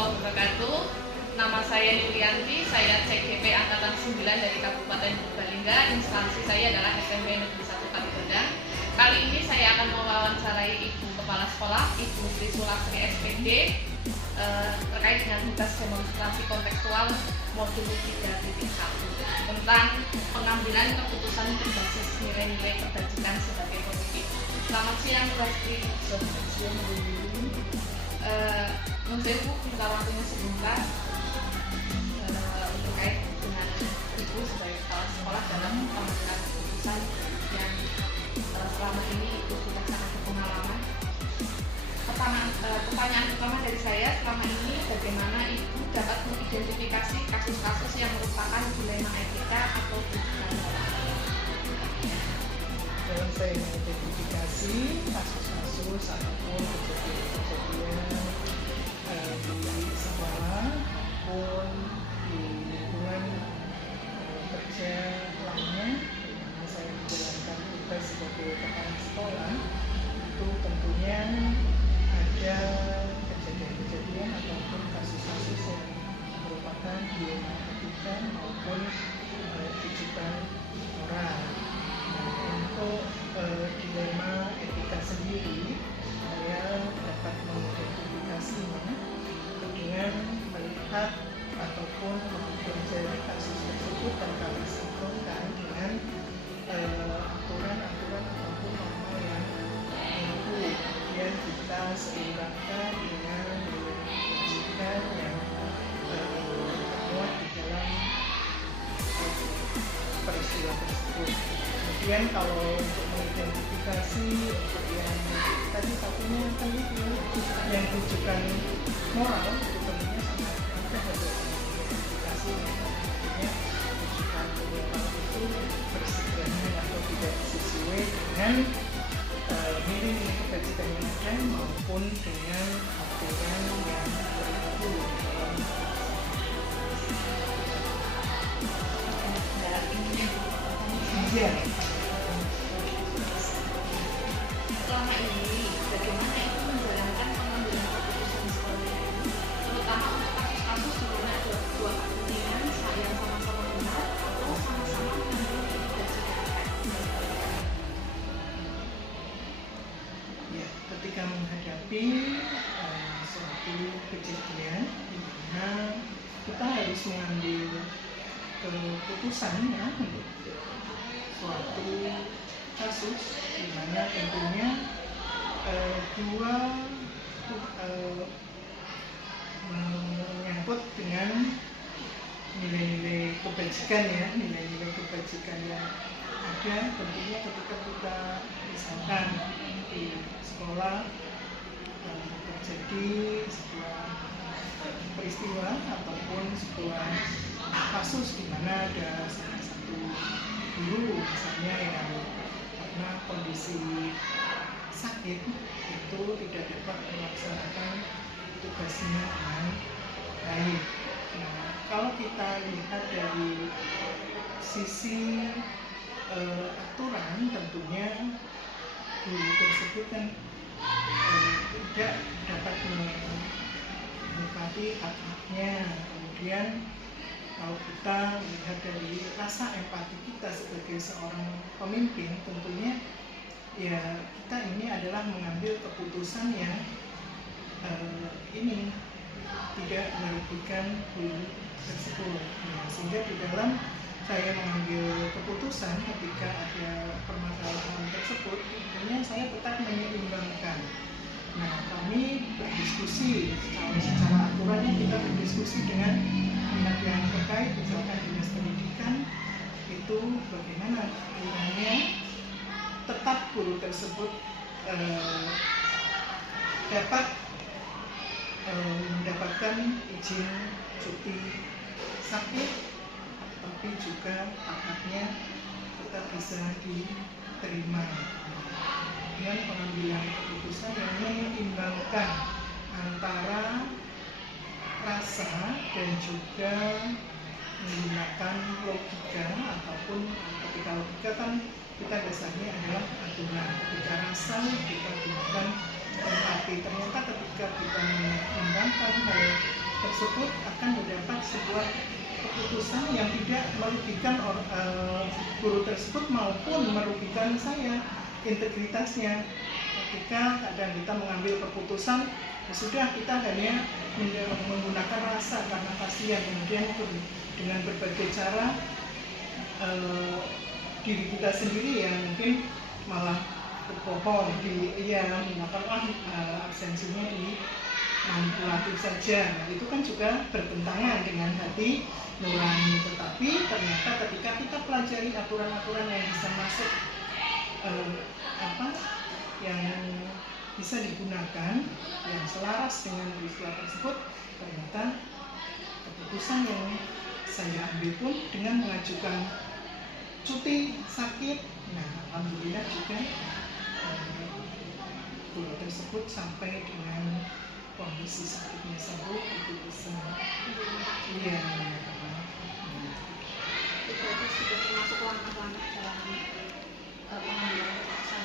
warahmatullahi wabarakatuh. Nama saya Yulianti, saya CGP Angkatan 9 dari Kabupaten Purbalingga. Instansi saya adalah SMP Negeri 1 Kaligendang. Kali ini saya akan mewawancarai Ibu Kepala Sekolah, Ibu Sri Sulastri SPD, terkait dengan tugas demonstrasi kontekstual modul 3.1 tentang pengambilan keputusan berbasis nilai-nilai kebajikan sebagai pemimpin. Selamat siang, Bu Sri. Selamat siang, Bu. Menurut Ibu, minta waktunya sebentar terkait dengan Ibu sebagai kepala sekolah dalam pengambilan keputusan yang selama ini Ibu sudah sangat berpengalaman. Pertanyaan pertama dari saya, selama ini bagaimana Ibu dapat mengidentifikasi kasus-kasus yang merupakan dilema etika atau bukan? Dalam saya mengidentifikasi kasus-kasus ataupun kejadian-kejadian di sekolah maupun di lingkungan kerja lainnya, di mana saya menjalankan tugas sebagai kepala sekolah, itu tentunya ada kejadian-kejadian ataupun kasus-kasus yang merupakan dilema etika maupun tujuan moral. Untuk dilema etika sendiri, saya dapat mengidentifikasinya dengan melihat ataupun mempelajari kasus tersebut dan kami sinkronkan dengan aturan-aturan ataupun norma yang berlaku. Kemudian kita seimbangkan dengan kewajiban yang termuat di dalam peristiwa tersebut. Kemudian kalau untuk mengidentifikasi untuk yang tadi satunya kan itu yang rujukan moral, itu tentunya sangat mudah untuk mengidentifikasi. Artinya rujukan moral itu berseberangan atau tidak sesuai dengan nilai-nilai kebajikan yang ada maupun dengan aturan yang berlaku dalam Selama ini, bagaimana Ibu menjalankan pengambilan keputusan di sekolah ini, terutama untuk kasus-kasus di mana ada dua kepentingan yang sama-sama benar atau sama-sama mengambil kebajikan? Ya, ketika menghadapi suatu kejadian di mana kita harus mengambil keputusan ya untuk suatu kasus di mana tentunya dua menyangkut dengan nilai-nilai kebajikan ya, nilai-nilai kebajikan yang ada. Tentunya ketika kita misalkan di sekolah terjadi sebuah peristiwa ataupun sebuah kasus di mana ada salah satu guru misalnya yang karena kondisi sakit itu tidak dapat melaksanakan tugasnya dengan baik. Nah, kalau kita lihat dari sisi aturan, tentunya guru tersebut kan tidak dapat menepati hak-haknya. Kemudian kalau kita melihat dari rasa empati kita sebagai seorang pemimpin, tentunya ya kita ini adalah mengambil keputusan yang ini tidak merugikan guru tersebut. Nah, sehingga di dalam saya mengambil keputusan ketika ada permasalahan tersebut, tentunya saya tetap menyeimbangkan. Nah, kami berdiskusi secara aturannya, kita berdiskusi dengan pihak yang terkait, misalkan dinas pendidikan, itu bagaimana kiranya tetap guru tersebut dapat mendapatkan izin cuti sakit, tapi juga hak-haknya tetap bisa diterima. Dengan pengambilan keputusan yang menyeimbangkan antara rasa dan juga menggunakan logika, ataupun ketika logika kan kita dasarnya adalah aturan, ketika rasa kita gunakan empati. Ternyata ketika kita menyeimbangkan hal tersebut akan mendapat sebuah keputusan yang tidak merugikan guru tersebut maupun merugikan saya, integritasnya. Ketika kadang kita mengambil keputusan, ya sudah, kita hanya menggunakan rasa karena kasihan, kemudian dengan berbagai cara diri kita sendiri yang mungkin malah berbohong, mengatakan absensinya manipulatif saja. Nah, itu kan juga bertentangan dengan hati nurani. Tetapi ternyata ketika kita pelajari aturan-aturan yang bisa masuk yang bisa digunakan yang selaras dengan peristiwa tersebut, ternyata keputusan yang saya ambil pun dengan mengajukan cuti sakit. Nah, alhamdulillah juga guru tersebut sampai dengan kondisi sakitnya sembuh, itu bisa Itu berarti sudah termasuk langkah-langkah dalam pengambilan keputusan.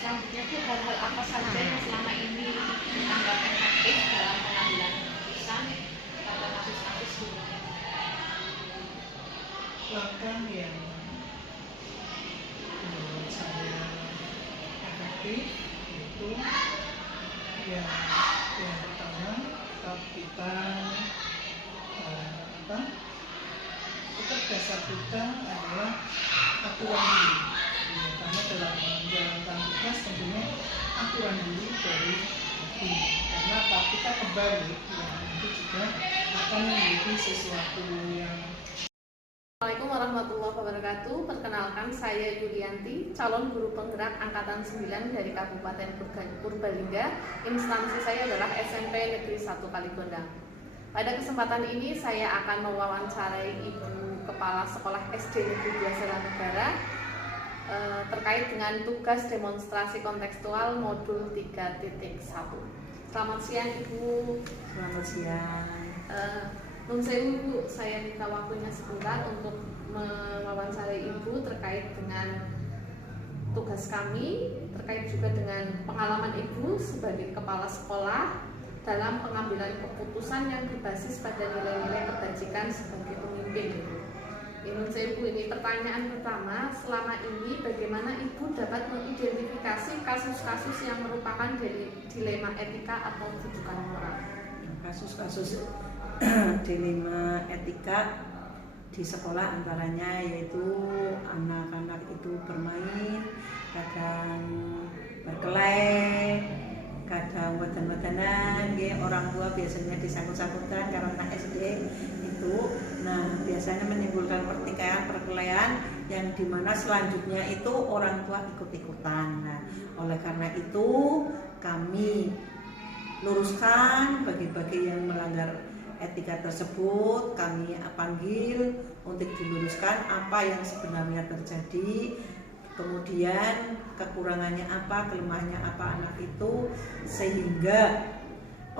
Selanjutnya itu hal-hal apa saja yang selama ini dianggap efektif dalam pengambilan keputusan pada kasus-kasus ini? Langkah yang menurut saya efektif itu yang pertama, kita tetap dasar kita adalah aturan diri. Karena dalam menjalankan tugas tentunya aturan diri dari hati. Karena kalau kita kembali, itu juga akan menjadi sesuatu yang. Assalamualaikum warahmatullahi wabarakatuh. Perkenalkan, saya Yulianti, calon guru penggerak angkatan 9 dari Kabupaten Purbalingga. Instansi saya adalah SMP Negeri 1 Kaligondang. Pada kesempatan ini saya akan mewawancarai Ibu Kepala Sekolah SD Negeri 2 Selanegara terkait dengan tugas demonstrasi kontekstual modul 3.1. Selamat siang Ibu. Selamat siang. Nun sewu Bu, saya minta waktunya sebentar untuk mewawancarai Ibu terkait dengan tugas kami, terkait juga dengan pengalaman Ibu sebagai kepala sekolah dalam pengambilan keputusan yang berbasis pada nilai-nilai kebajikan sebagai pemimpin. Nun sewu, ini pertanyaan pertama, selama ini bagaimana Ibu dapat mengidentifikasi kasus-kasus yang merupakan dilema etika atau rujukan moral? Kasus-kasus dilema etika di sekolah antaranya yaitu anak-anak itu bermain, kadang berkelahi, kadang wadan-wadanan, orang tua biasanya disangkut-sangkutkan karena anak SD itu. Nah, biasanya menimbulkan pertikaian, yang dimana selanjutnya itu orang tua ikut-ikutan. Nah, oleh karena itu kami luruskan bagi-bagi yang melanggar etika tersebut, kami panggil untuk diluruskan apa yang sebenarnya terjadi, kemudian kekurangannya apa, kelemahannya apa anak itu, sehingga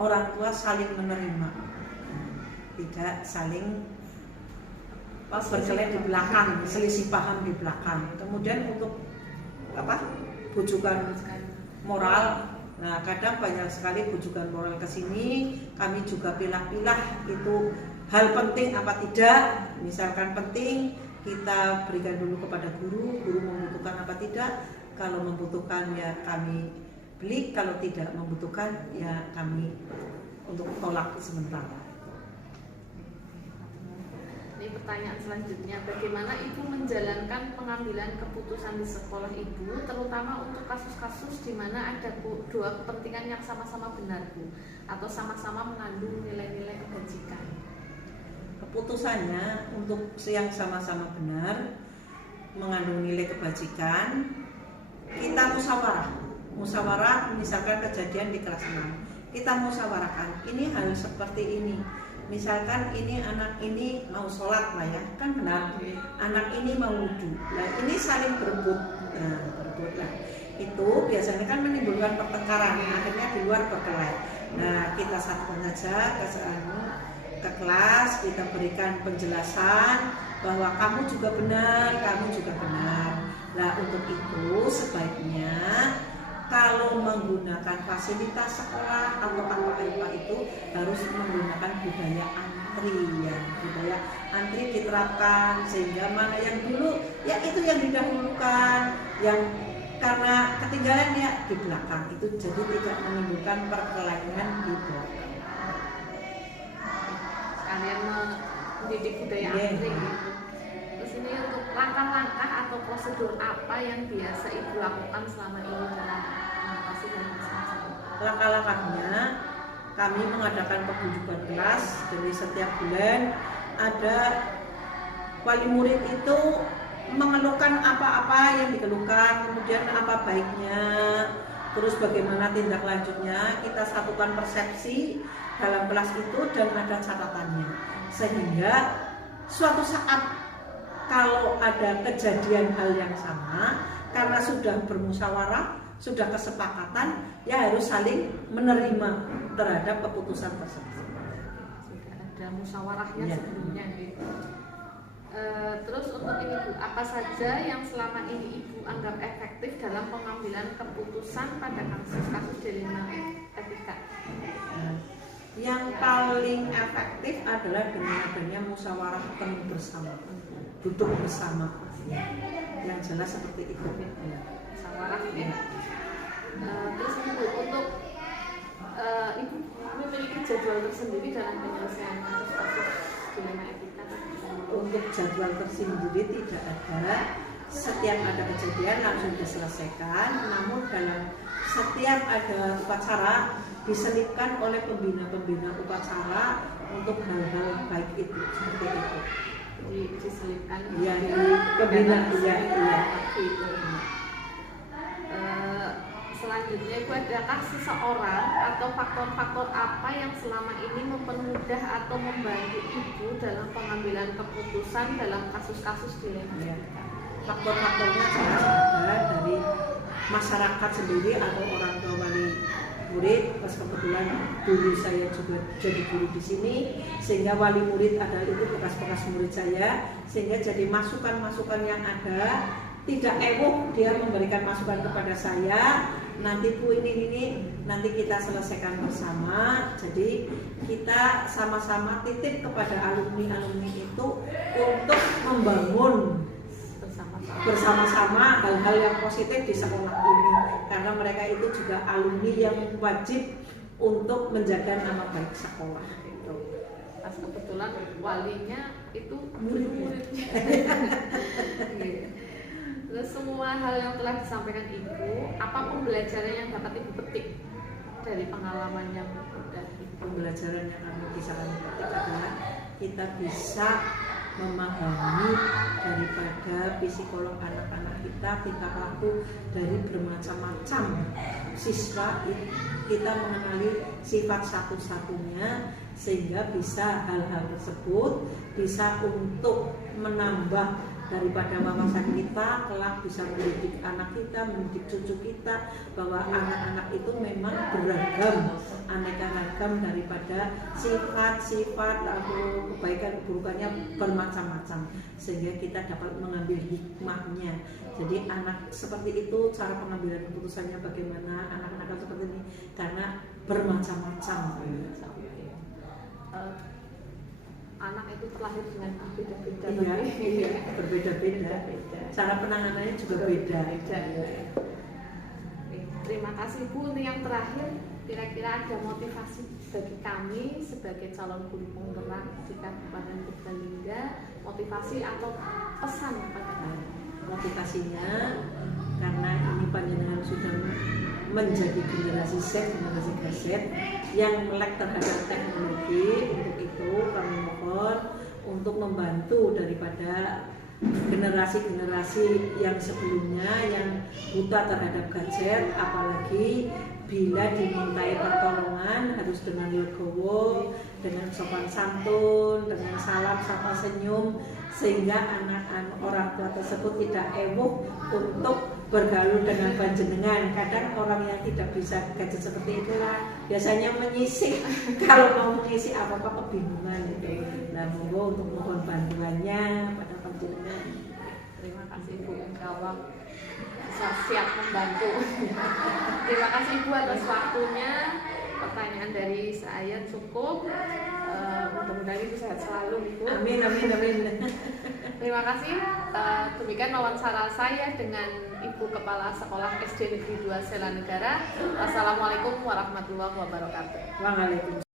orang tua saling menerima, tidak saling berkelahi di belakang, selisih paham di belakang. Kemudian untuk bujukan moral. Nah, kadang banyak sekali bujukan moral ke sini, kami juga pilah-pilah itu hal penting apa tidak. Misalkan penting, kita berikan dulu kepada guru membutuhkan apa tidak. Kalau membutuhkan ya kami beli, kalau tidak membutuhkan ya kami untuk tolak sementara. Ini pertanyaan selanjutnya, bagaimana Ibu menjalankan pengambilan keputusan di sekolah Ibu, terutama untuk kasus-kasus di mana ada dua kepentingan yang sama-sama benar Bu, atau sama-sama mengandung nilai-nilai kebajikan? Keputusannya untuk yang sama-sama benar, mengandung nilai kebajikan, kita musyawarah, misalkan kejadian di kelas 6, kita musyawarahkan, ini hal seperti ini. Misalkan ini anak ini mau sholat lah ya, kan benar. Anak ini mau wudhu, nah ini saling berebut, berebut lah. Itu biasanya kan menimbulkan pertengkaran, akhirnya di luar berkelahi. Nah, kita satukan aja ke kelas, kita berikan penjelasan bahwa kamu juga benar, kamu juga benar. Nah, untuk itu sebaiknya kalau menggunakan fasilitas sekolah atau apa itu harus menggunakan budaya antri ya. Budaya antri diterapkan sehingga mana yang dulu ya itu yang didahulukan, yang karena ketinggalan ya di belakang itu, jadi tidak menimbulkan perkelahian di belakang. Sekalian mendidik budaya antri gitu. Terus ini untuk langkah-langkah atau prosedur apa yang biasa Ibu lakukan selama ini dalam mengatasi dan masalah? Langkah-langkahnya kami mengadakan pertunjukan kelas, jadi setiap bulan ada wali murid itu mengeluhkan apa-apa yang dikeluhkan, kemudian apa baiknya, terus bagaimana tindak lanjutnya. Kita satukan persepsi dalam kelas itu dan ada catatannya, sehingga suatu saat kalau ada kejadian hal yang sama, karena sudah bermusyawarah, sudah kesepakatan, ya harus saling menerima terhadap keputusan tersebut. Sudah ada musyawarahnya Ya. sebelumnya gitu. Terus untuk ini Bu, apa saja yang selama ini Ibu anggap efektif dalam pengambilan keputusan pada kasus-kasus dilema etika? Yang paling efektif adalah dengan adanya musyawarah penuh bersama, duduk bersama, yang jelas seperti itu. Musyawarah ya. Terus Ibu, untuk Ibu memiliki jadwal tersendiri dalam penyelesaian kasus-kasus dilema etika? Untuk jadwal tersendiri tidak ada. Setiap ada kejadian langsung diselesaikan, namun dalam setiap ada upacara diselipkan oleh pembina-pembina upacara untuk hal-hal baik itu, seperti itu. Diselipkan Ya, di pembina, iya. itu. Selanjutnya Ibu, adakah seseorang atau faktor-faktor apa yang selama ini mempermudah atau membantu Ibu dalam pengambilan keputusan dalam kasus-kasus dilema etika? Faktor-faktornya jelas ada dari masyarakat sendiri atau orang tua wali murid. Pas kebetulan dulu saya juga jadi guru di sini, sehingga wali murid adalah itu bekas-bekas murid saya, sehingga jadi masukan-masukan yang ada tidak ewok, dia memberikan masukan kepada saya, nanti Bu ini nanti kita selesaikan bersama. Jadi kita sama-sama titip kepada alumni-alumni itu untuk membangun bersama-sama hal-hal yang positif di sekolah ini, karena mereka itu juga alumni yang wajib untuk menjaga nama baik sekolah itu. Pas kebetulan walinya itu murid-muridnya. Terus semua hal yang telah disampaikan Ibu, apa pembelajaran yang dapat Ibu petik dari pengalaman yang sudah Ibu? Pembelajaran yang kami bisa petik adalah kita bisa memahami daripada psikolog anak-anak kita, tingkah laku dari bermacam-macam siswa, kita mengenali sifat satu-satunya, sehingga bisa hal-hal tersebut bisa untuk menambah daripada wawasan kita, kelak bisa mendidik anak kita, mendidik cucu kita, bahwa anak-anak itu memang beragam, aneka ragam daripada sifat-sifat atau kebaikan keburukannya bermacam-macam, sehingga kita dapat mengambil hikmahnya. Jadi anak seperti itu cara pengambilan keputusannya bagaimana, anak-anak seperti ini karena bermacam-macam. Anak itu terlahir dengan beda-beda. Iya, berbeda-beda. Cara penanganannya juga beda. Terima kasih Bu. Untuk yang terakhir, kira-kira ada motivasi bagi kami sebagai calon guru penggerak di Kabupaten Purbalingga, motivasi atau pesan kepada kami? Motivasinya karena ini panjenengan sudah menjadi generasi Z, generasi gaset yang melek terhadap teknologi. Untuk itu kami mohon untuk membantu daripada generasi-generasi yang sebelumnya yang buta terhadap gadget, apalagi bila dimintai pertolongan harus dengan legowo, dengan sopan santun, dengan salam sapa senyum, sehingga anak-anak orang tua tersebut tidak ewok untuk bergaul dengan panjenengan. Kadang orang yang tidak bisa gadget seperti itulah biasanya menyisik kalau mau mengisi apa-apa kebingungan itu. Nah, monggo untuk mohon bantuannya pada panjenengan. Terima kasih Bu, insya Allah siap membantu. Terima kasih Ibu atas waktunya. pertanyaan dari saya cukup. Mudah-mudahan Ibu sehat selalu, Ibu. Amin, amin, amin. Terima kasih. Demikian wawancara saya dengan Ibu Kepala Sekolah SD Negeri 2 Sela Negara. Wassalamualaikum warahmatullahi wabarakatuh. Waalaikumsalam.